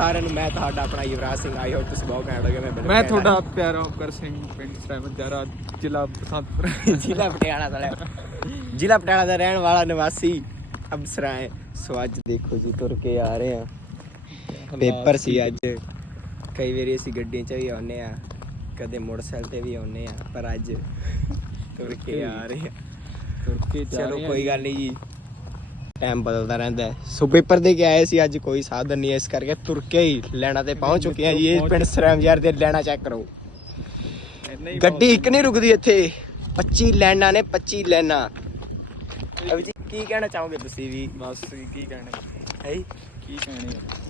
ਸਾਰਿਆਂ ਨੂੰ ਮੈਂ ਤੁਹਾਡਾ ਆਪਣਾ ਯੁਵਰਾਜ ਸਿੰਘ ਆਈ ਹੋਪ ਤੁਸੀਂ ਬਹੁਤ ਘੈਂਟ ਹੋਗੇ ਮੈਂ ਮੈਂ ਤੁਹਾਡਾ ਪਿਆਰਾ ਹੋਕਰ ਸਿੰਘ ਪਿੰਡ ਸਰਾਵਨ ਜਾਰਾ ਜ਼ਿਲ੍ਹਾ ਬਸੰਤਪੁਰ। ਜ਼ਿਲ੍ਹਾ ਪਟਿਆਲਾ ਦਾ ਰਹਿ- ਜ਼ਿਲ੍ਹਾ ਪਟਿਆਲਾ ਦਾ ਰਹਿਣ ਵਾਲਾ ਨਿਵਾਸੀ ਅਬਸਰਾ ਹੈ। ਸੋ ਅੱਜ ਦੇਖੋ ਜੀ ਤੁਰ ਕੇ ਆ ਰਹੇ ਆ ਪੇਪਰ ਸੀ ਅੱਜ। ਕਈ ਵਾਰੀ ਅਸੀਂ ਗੱਡੀਆਂ 'ਚ ਵੀ ਆਉਂਦੇ ਆ ਕਦੇ ਮੋਟਰਸਾਈਕਲ ਤੇ ਵੀ ਆਉਂਦੇ ਆ ਪਰ ਅੱਜ ਤੁਰ ਕੇ ਆ ਰਹੇ ਆ ਤੁਰ ਕੇ ਜਾ ਚਲੋ ਰਹੇ ਕੋਈ ਗੱਲ ਨਹੀਂ ਜੀ। ਟਾਈਮ ਬਦਲਦਾ ਰਹਿੰਦਾ ਹੈ। ਸੋ ਪੇਪਰ ਦੇ ਕੇ ਆਏ ਸੀ ਅੱਜ ਕੋਈ ਸਾਧਨ ਨਹੀਂ ਹੈ, ਇਸ ਕਰਕੇ ਤੁਰ ਕੇ ਹੀ ਲੈਣਾ ਤੇ ਪਹੁੰਚ ਚੁੱਕੇ ਆ ਜੀ। ਇਹ ਪਿੰਡ ਸਰਮ ਯਾਰ ਦੇ ਲੈਣਾ ਚੈੱਕ ਕਰੋ। ਹੀ ਗੱਡੀ ਇੱਕ ਨਹੀਂ ਰੁਕਦੀ ਇੱਥੇ। 25 ਲੈਣਾ ਨੇ 25 ਲੈਣਾ। ਅਭੀ ਜੀ ਕੀ ਕਹਿਣਾ ਚਾਹੋਗੇ ਤੁਸੀਂ ਵੀ? ਬਸ ਕੀ ਕਹਿਣਾ? ਹੈ? ਕੀ ਕਹਿਣੇ?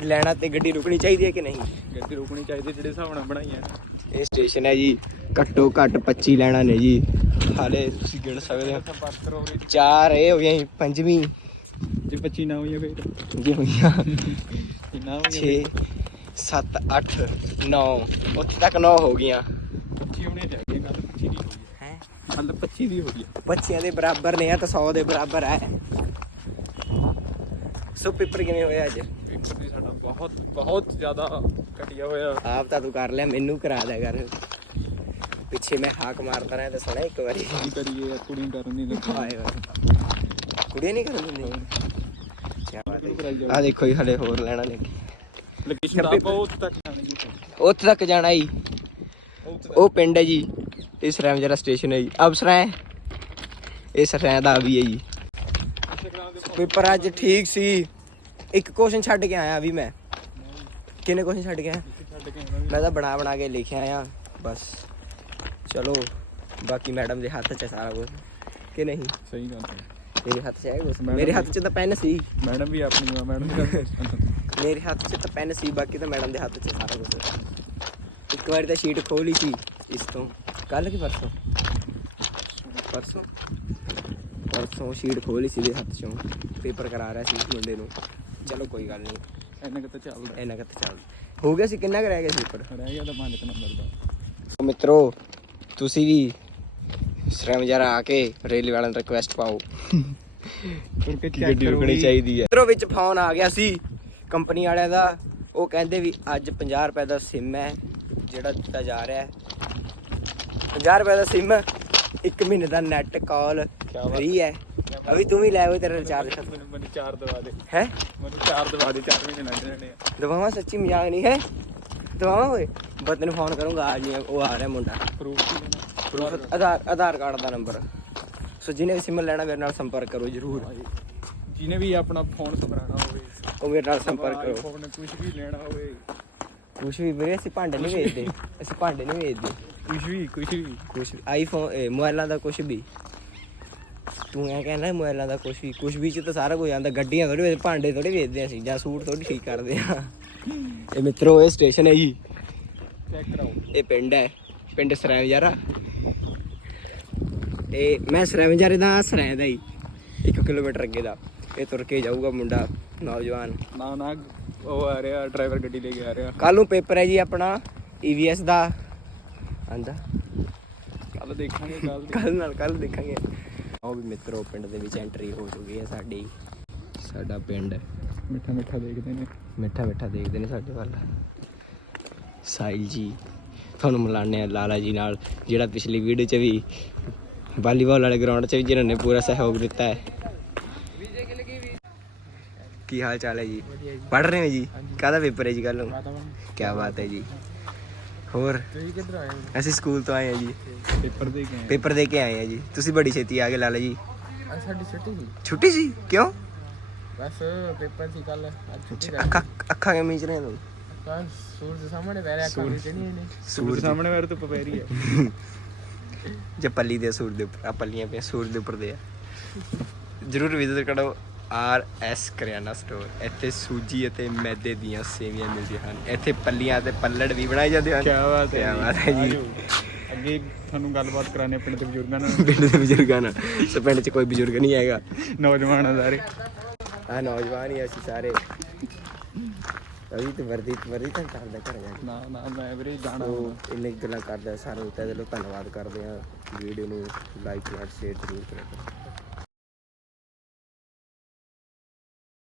ਲੈਣਾ ਤੇ ਗੱਡੀ ਰੁਕਣੀ ਚਾਹੀਦੀ ਹੈ ਕਿ ਨਹੀਂ? ਗੱਡੀ ਰੋਕਣੀ ਚਾਹੀਦੀ ਜਿਹੜੇ ਹਿਸਾਬ ਨਾਲ ਬਣਾਈ ਹੈ ਇਹ ਸਟੇਸ਼ਨ ਹੈ ਜੀ ਘੱਟੋ ਘੱਟ 25 ਲੈਣਾ ਨੇ ਜੀ। ਹਾਲੇ ਤੁਸੀਂ ਗਿਣ ਸਕਦੇ ਹੋ। ਚਾਰ ਇਹ ਹੋ ਗਈਆਂ ਜੀ, ਪੰਜਵੀਂ। ਜੇ 25 ਨਾ ਹੋਈਆਂ ਫੇਰ। ਜੀ ਹੋਈਆਂ ਜੇ ਨਾ ਹੋਈਆਂ 6 7 8 9 ਉੱਥੇ ਤੱਕ 9 ਹੋ ਗਈਆਂ। 25 ਹੋਣੇ ਚਾਹੀਦੀਆਂ ਗੱਲ 25 ਦੀ ਹੈ ਹੈ? ਮਤਲਬ 25 ਦੀ ਹੋ ਗਈ। ਹੈ ਬੱਚਿਆਂ ਦੇ ਬਰਾਬਰ ਨੇ ਆ ਤਾਂ 100 ਦੇ ਬਰਾਬਰ ਹੈ। ਸੋ ਪੇਪਰ ਕਿਵੇਂ ਹੋਇਆ ਅੱਜ? ਪੇਪਰ ਵੀ ਸਾਡਾ ਬਹੁਤ ਬਹੁਤ ਜ਼ਿਆਦਾ ਘਟਿਆ ਹੋਇਆ। ਆਪ ਤਾਂ ਤੂੰ ਕਰ ਲਿਆ ਮੈਨੂੰ ਕਰਾ ਦਿਆ ਕਰ। ਪਿੱਛੇ ਮੈਂ ਹਾਕ ਮਾਰਦਾ ਰਿਹਾ ਤਾਂ ਸੁਣਿਆ ਇੱਕ ਵਾਰੀ। ਕੀ ਕਰੀਏ ਯਾਰ ਕੁੜੀ ਕਰਨ ਨਹੀਂ ਲੱਗੀ ਹਾਏ ਓਏ। ਕੁੜੀਆਂ ਨਹੀਂ ਕਰਨ ਦਿੰਦੇ? ਕਿਆ ਬਾਤ ਹੈ। ਆ ਦੇਖੋ ਜੀ ਹਲੇ ਹੋਰ ਲੈਣਾ ਲੈ ਕੇ। ਲੋਕੇਸ਼ਨ ਦਾ ਬਹੁਤ ਤੱਕ ਜਾਣਗੇ ਉੱਥੇ ਤੱਕ ਜਾਣਾ ਜੀ। ਉਹ ਪਿੰਡ ਹੈ ਜੀ। ਇਹ ਸਰਾਮ ਜਰਾ ਸਟੇਸ਼ਨ ਹੈ ਜੀ। ਅਬਸਰਾ ਹੈ? ਇਹ ਸਰਾਮ ਦਾ ਵੀ ਹੈ ਜੀ। ਪੇਪਰ ਅੱਜ ਠੀਕ ਸੀ। ਇੱਕ ਕੁਐਸਚਨ ਛੱਡ ਕੇ ਆਇਆ ਵੀ ਮੈਂ। ਕਿੰਨੇ ਕੁਐਸਚਨ ਛੱਡ ਕੇ ਆਇਆ? ਮੈਂ ਤਾਂ ਬਣਾ ਬਣਾ ਕੇ ਲਿਖਿਆ ਆ ਬਸ। ਚਲੋ ਬਾਕੀ ਮੈਡਮ ਦੇ ਹੱਥ 'ਚ ਸਾਰਾ ਕੁਝ ਕਿ ਨਹੀਂ? ਸਹੀ ਗੱਲ ਹੈ। ਮੇਰੇ ਹੱਥ 'ਚ ਹੈ ਕੁਝ ਮੇਰੇ ਹੱਥ 'ਚ ਤਾਂ ਪੈਨ ਸੀ। ਮੈਡਮ ਵੀ ਆਪਣੀ ਮੈਡਮ ਵੀ ਮੇਰੇ ਹੱਥ 'ਚ ਤਾਂ ਪੈਨ ਸੀ ਬਾਕੀ ਤਾਂ ਮੈਡਮ ਦੇ ਹੱਥ 'ਚ ਸਾਰਾ ਕੁਝ ਇੱਕ ਵਾਰੀ ਤਾਂ ਸ਼ੀਟ ਖੋਲੀ ਸੀ ਇਸ ਤੋਂ। ਕੱਲ ਕਿ ਪਰਸੋਂ? ਪਰਸੋਂ? ਪਰਸੋਂ ਸ਼ੀਟ ਖੋਲੀ ਸੀ ਦੇ ਹੱਥ 'ਚੋਂ ਪੇਪਰ ਕਰਾ ਰਿਹਾ ਸੀ ਮੁੰਡੇ ਨੂੰ। ਚਲੋ ਕੋਈ ਗੱਲ ਨਹੀਂ। ਇੰਨਾ ਕਿਤੇ ਚੱਲਦਾ ਇੰਨਾ ਕਿੱਥੇ ਚੱਲ। ਹੋ ਗਿਆ ਸੀ? ਕਿੰਨਾ ਕੁ ਰਹਿ ਗਿਆ ਸੀ ਪੇਪਰ ਰਹਿ ਗਿਆ ਤਾਂ ਪੰਜ ਕੁ ਨੰਬਰ ਦਾ। ਸੋ ਮਿੱਤਰੋ ਤੁਸੀਂ ਵੀ ਸ਼ਰਮ ਜਰਾ ਆ ਕੇ ਰੇਲਵੇ ਵਾਲਿਆਂ ਨੂੰ ਰਿਕੁਐਸਟ ਪਾਓ। ਕਿਉਂਕਿ ਰੁਕਣੀ ਚਾਹੀਦੀ ਹੈ। ਮਿੱਤਰੋ ਵਿੱਚ ਫੋਨ ਆ ਗਿਆ ਸੀ ਕੰਪਨੀ ਵਾਲਿਆਂ ਦਾ। ਉਹ ਕਹਿੰਦੇ ਵੀ ਅੱਜ 50 ਰੁਪਏ ਦਾ ਸਿਮ ਹੈ ਜਿਹੜਾ ਦਿੱਤਾ ਜਾ ਰਿਹਾ ਹੈ। 50 ਰੁਪਏ ਦਾ ਸਿਮ ਇੱਕ ਮਹੀਨੇ ਦਾ ਨੈਟ ਕਾਲ ਬਾਤ। ਫ੍ਰੀ ਹੈ। ਅਭੀ ਤੂੰ ਵੀ ਲੈ ਉਹ ਤੇਰਾ ਰਿਚਾਰਜ ਮੈਨੂੰ ਮੈਨੂੰ ਚਾਰ ਦਵਾ ਦੇ। ਹੈ? ਮੈਨੂੰ ਚਾਰ ਦਵਾ ਦੇ ਚਾਰ ਮਹੀਨੇ ਲੰਘ ਜਾਣੇ ਆ। ਦਵਾਵਾਂ? ਸੱਚੀ ਮਜ਼ਾਕ ਨਹੀਂ ਹੈ? ਦਵਾਵਾਂ ਓਏ ਬਸ ਤੈਨੂੰ ਫੋਨ ਕਰੂੰਗਾ ਆ ਜੀ ਉਹ ਆ ਰਿਹਾ ਮੁੰਡਾ। ਪ੍ਰੂਫ ਆਧਾਰ ਆਧਾਰ ਕਾਰਡ ਦਾ ਨੰਬਰ ਸੋ ਜਿਹਨੇ ਵੀ ਸਿਮ ਲੈਣਾ ਮੇਰੇ ਨਾਲ ਸੰਪਰਕ ਕਰੋ ਜਰੂਰ। ਜਿਹਨੇ ਵੀ ਆਪਣਾ ਫੋਨ ਸੰਭਰਾਣਾ ਹੋਵੇ। ਉਹ ਮੇਰੇ ਨਾਲ ਸੰਪਰਕ ਕਰੋ। ਫੋਨ ਕੁਝ ਵੀ ਲੈਣਾ ਹੋਵੇ। ਕੁਛ ਵੀ ਵੀਰੇ ਅਸੀਂ ਭਾਂਡੇ ਨਹੀਂ ਵੇਚਦੇ। ਅਸੀਂ ਭਾਂਡੇ ਨਹੀਂ ਵੇਚਦੇ। ਕੁਝ ਵੀ ਕੁਝ ਵੀ ਕੁਛ ਵੀ। ਆਈਫੋਨ ਇਹ ਮੋਬਾਈਲਾਂ ਦਾ ਕੁਛ ਵੀ। ਤੂੰ ਐ ਕਹਿੰਦਾ ਮੋਬਾਈਲਾਂ ਦਾ ਕੁਛ ਵੀ। ਕੁਛ ਵੀ ਚ ਤਾਂ ਸਾਰਾ ਕੁਝ ਆਂਦਾ ਗੱਡੀਆਂ ਥੋੜੀ ਵੇਚ ਭਾਂਡੇ ਥੋੜੀ ਵੇਚਦੇ ਅਸੀਂ ਜਾਂ ਸੂਟ ਥੋੜੀ ਠੀਕ ਕਰਦੇ ਆ ਇਹ ਮਿੱਤਰੋ ਇਹ ਸਟੇਸ਼ਨ ਹੈ ਜੀ। ਚੈੱਕ ਕਰਾਓ ਇਹ ਪਿੰਡ ਹੈ। ਪਿੰਡ ਸਰੈਵ ਯਾਰਾ ਇਹ ਮੈਂ ਸਰੈਵ ਯਾਰੇ ਦਾ ਸਰੈਵ ਦਾ ਹੀ 1 ਕਿਲੋਮੀਟਰ ਅੱਗੇ ਦਾ। ਇਹ ਤੁਰ ਕੇ ਜਾਊਗਾ ਮੁੰਡਾ ਨੌਜਵਾਨ। ਨਾ ਨਾ ਉਹ ਆ ਰਿਹਾ ਡਰਾਈਵਰ ਗੱਡੀ ਲੈ ਕੇ ਆ ਰਿਹਾ। ਕੱਲ ਨੂੰ ਪੇਪਰ ਹੈ ਜੀ ਆਪਣਾ ਈਵੀਐਸ ਦਾ। ਆਂਦਾ। ਕੱਲ ਦੇਖਾਂਗੇ ਕੱਲ ਕੱਲ ਨਾਲ ਕੱਲ ਦੇਖਾਂਗੇ। ਆਓ ਵੀ ਮਿੱਤਰੋ ਪਿੰਡ ਦੇ ਵਿੱਚ ਐਂਟਰੀ ਹੋ ਚੁੱਕੀ ਹੈ ਸਾਡੀ। ਸਾਡਾ ਪਿੰਡ। ਮਿੱਠਾ ਮਿੱਠਾ ਦੇਖਦੇ ਨੇ। ਮਿੱਠਾ ਮਿੱਠਾ ਦੇਖਦੇ ਨੇ ਸਾਡੇ ਵੱਲ। ਸਾਈਲ ਜੀ ਤੁਹਾਨੂੰ ਮਿਲਾਨੇ ਆ ਲਾਲਾ ਜੀ ਨਾਲ ਜਿਹੜਾ ਪਿਛਲੀ ਵੀਡੀਓ 'ਚ ਵੀ ਵਾਲੀਬਾਲ ਵਾਲੇ ਗਰਾਊਂਡ 'ਚ ਵੀ ਜਿਨ੍ਹਾਂ ਨੇ ਪੂਰਾ ਸਹਿਯੋਗ ਦਿੱਤਾ ਹੈ। ਕੀ ਹਾਲ ਚਾਲ ਹੈ ਜੀ? ਪੜ ਰਹੇ ਹੋ ਜੀ? ਕਾਹਦਾ ਪੇਪਰ ਹੈ ਜੀ ਕੱਲ ਨੂੰ? ਕੀ ਬਾਤ ਹੈ ਜੀ। ਹੋਰ? ਤੁਸੀਂ ਕਿੱਧਰ ਆਏ ਹੋ? ਅਸੀਂ ਸਕੂਲ ਤੋਂ ਆਏ ਹਾਂ ਜੀ। ਪੇਪਰ ਦੇ ਕੇ ਆਏ? ਪੇਪਰ ਦੇ ਕੇ ਆਏ ਹਾਂ ਜੀ। ਤੁਸੀਂ ਬੜੀ ਛੇਤੀ ਆ ਗਏ ਲਾਲਾ ਜੀ। ਅੱਜ ਸਾਡੀ ਛੁੱਟੀ ਸੀ। ਛੁੱਟੀ ਸੀ? ਕਿਉਂ? ਬਸ ਪੇਪਰ ਸੀ ਕੱਲ ਅੱਜ ਛੁੱਟੀ ਅੱਖਾਂ ਅੱਖਾਂ ਕਿਵੇਂ ਮੀਚ ਰਹੇ ਤੂੰ ਕੱਲ ਸੂਰਜ ਦੇ ਸਾਹਮਣੇ ਬਹਿ ਰਿਹਾ ਸੂਰਜ। ਚ ਨਹੀਂ ਨੇ। ਸੂਰਜ ਸਾਹਮਣੇ ਮੇਰੇ ਤੋਂ ਪਪੈਰੀ ਹੈ ਜੇ ਪੱਲੀ ਦੇ ਸੂਰ ਦੇ ਉੱਪਰ ਆ ਪੱਲੀਆਂ ਪਿਆ ਸੂਰ ਦੇ ਉੱਪਰ ਦੇ ਆ। ਜਰੂਰ ਵਿਜ਼ਿਟ ਕਰੋ ਆਰ ਐਸ ਕਰਿਆਨਾ ਸਟੋਰ ਇੱਥੇ ਸੂਜੀ ਅਤੇ ਮੈਦੇ ਦੀਆਂ ਸੇਵੀਆਂ ਮਿਲਦੀਆਂ ਹਨ। ਇੱਥੇ ਪੱਲੀਆਂ ਅਤੇ ਪੱਲੜ ਵੀ ਬਣਾਏ ਜਾਂਦੇ ਹਨ। ਕੀ ਬਾਤ ਹੈ ਕਿਆ ਬਾਤ ਹੈ ਜੀ। ਅੱਗੇ ਤੁਹਾਨੂੰ ਗੱਲਬਾਤ ਕਰਾਣੇ ਆਪਣੇ ਤੇ ਬਜ਼ੁਰਗਾਂ ਨਾਲ। ਪਿੰਡ ਦੇ ਬਜ਼ੁਰਗਾਂ ਨਾਲ। ਸੋ ਪਿੰਡ 'ਚ ਕੋਈ ਬਜ਼ੁਰਗ ਨਹੀਂ ਹੈਗਾ। ਨੌਜਵਾਨਾਂ ਸਾਰੇ। ਆ ਨੌਜਵਾਨ ਹੀ ਅਸੀਂ ਸਾਰੇ। ਅਭੀ ਤੇ ਵਰਦੀ ਵਰਦੀ ਤਾਂ ਕਰਦਾ ਘਰ ਜਾ ਕੇ ਨਾ ਨਾ ਮੈਂ ਵੀਰੇ ਜਾਣਾ ਇੰਨੇ ਕੁ ਗੱਲਾਂ ਕਰਦਾ ਸਾਰਿਆਂ ਨੂੰ ਤਹਿ ਦਿਲੋਂ ਧੰਨਵਾਦ ਕਰਦੇ ਹਾਂ ਵੀਡੀਓ ਨੂੰ ਲਾਈਕ ਐਂਡ ਸ਼ੇਅਰ ਜ਼ਰੂਰ ਕਰੋ